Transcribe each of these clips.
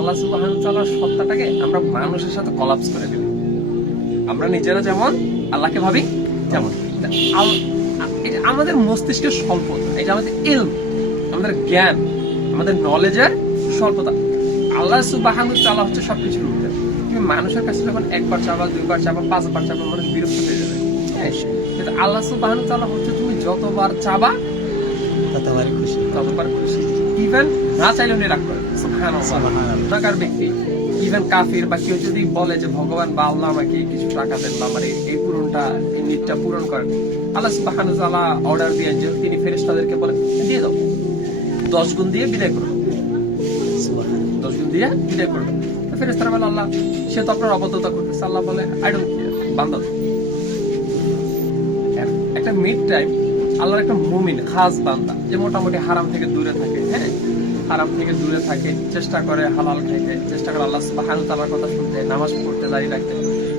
আল্লাহ সুবহানাহু ওয়া তাআলার সত্তাটাকে আমরা মানুষের সাথে কোলাপস করে ফেলি। আমরা নিজেরা যেমন আল্লাহকে ভাবি যেমন। এটা আমাদের মস্তিষ্কের স্বল্পতা, এটা আমাদের ইলম, আমাদের জ্ঞান, আমাদের নলেজের স্বল্পতা। আল্লাহ সুবহানাহু ওয়া তাআলা হচ্ছে সবকিছুর ঊর্ধ্বে। তুমি মানুষের কাছে যখন একবার চাবা, দুইবার চাবা, পাঁচবার চাবা, মানুষ বিরক্ত হয়ে যাবে। কিন্তু আল্লাহ সুবহানাহু ওয়া তাআলা হচ্ছে তুমি যতবার চাবা ততবার খুশি। ইভেন না চাইলেও রাগ করে। সুবহানাল্লাহ। ব্যক্তি ইভেন কাফির বা কেউ যদি বলে যে ভগবান বা আল্লাহ আমাকে কিছু টাকা দেন বা আমার এই পূরণটা, এই নিডটা পূরণ করেন, আল্লাহ সুবহানাহু ওয়া তাআলা অর্ডার দিয়ে যে তিনি ফেরেশতাদেরকে বলেন দিয়ে দাও, 10 গুণ দিয়ে বিদায় করো, 10 গুণ দিয়ে বিদায় করো। ফেরেশতারা বলে আল্লাহ সে তো আপনার অবদ্ধতা করতেছে। আল্লাহ বলে আই ডোন্ট কেয়ার, বান্দা একটা মিড টাইম আল্লাহর একটা মুমিন খাস বান্দা যে মোটামুটি হারাম থেকে দূরে থাকে, হ্যাঁ হারাম থেকে দূরে থাকে, চেষ্টা করে হালাল খাইতে, চেষ্টা করে আল্লাহ সুবহানাহু ওয়া তাআলার কথা শুনতে, নামাজ পড়তে, দাঁড়িয়ে রাখতে।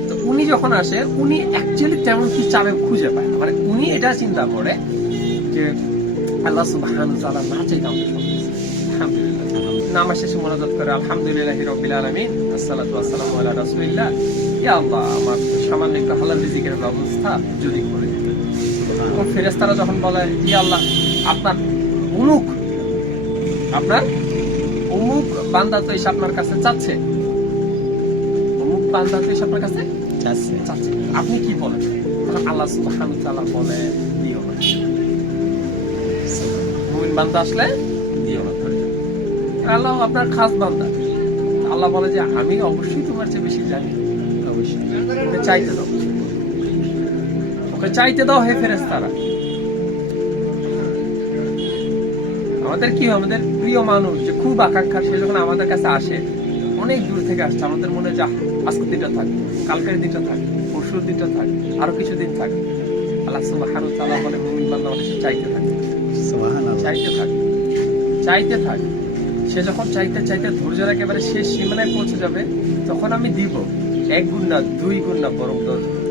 তো উনি যখন আসে উনি অ্যাকচুয়ালি তেমন কি চাবে খুঁজে পায় না। মানে উনি এটা চিন্তা করে যে আল্লাহ সুবহানাহু ওয়া তাআলা না চাইতে আমাকে সব দিয়েছে। আলহামদুলিল্লাহ। নামাজ শেষে মুনাজাত করে আলহামদুলিল্লাহি রাব্বিল আলামিন আসসালাতু ওয়াসসালামু আলা রাসূলিল্লাহ, ইয়া আল্লাহ আমার সামান্য একটু হালাল রিজিকের ব্যবস্থা যদি করে দিতেন। তখন ফেরেশতারা যখন বলে ইয়া আল্লাহ আপনার অমুক বান্দা তো এসে আপনার কাছে চাচ্ছে, অমুক বান্দা তো এসে আপনার কাছে চাচ্ছে, আপনি কি বলেন? তখন আল্লাহ সুবহানাহু ওয়া তাআলা বলে দিও না, মুমিন বান্দা আসলে দিও না, ধরে যাও। আল্লাহ আপনার খাস বান্দা, আল্লাহ বলে যে আমি অবশ্যই তোমার চেয়ে বেশি জানি, অবশ্যই ওকে চাইতে দাও, ওকে চাইতে দাও হে ফেরেশতারা। আমাদের কি আমাদের প্রিয় মানুষ যে খুব আকাঙ্ক্ষা, সে যখন আমাদের কাছে আসে অনেক দূর থেকে আসছে, আমাদের মনে যা আজকের দিনটা থাক, কালকের দিনটা থাক, পরশুর দিনটা থাক, আরো কিছুদিন থাক। আল্লাহ সুবহানাহু ওয়া তাআলা বলে মুমিন বান্দা আমাদের চাইতে থাকে, চাইতে থাক, চাইতে থাক। সে যখন চাইতে চাইতে ধৈর্যের একেবারে শেষ সীমানায় পৌঁছে যাবে, তখন আমি দিব 1 গুণ না 2 গুণ না বরং 10 গুণ।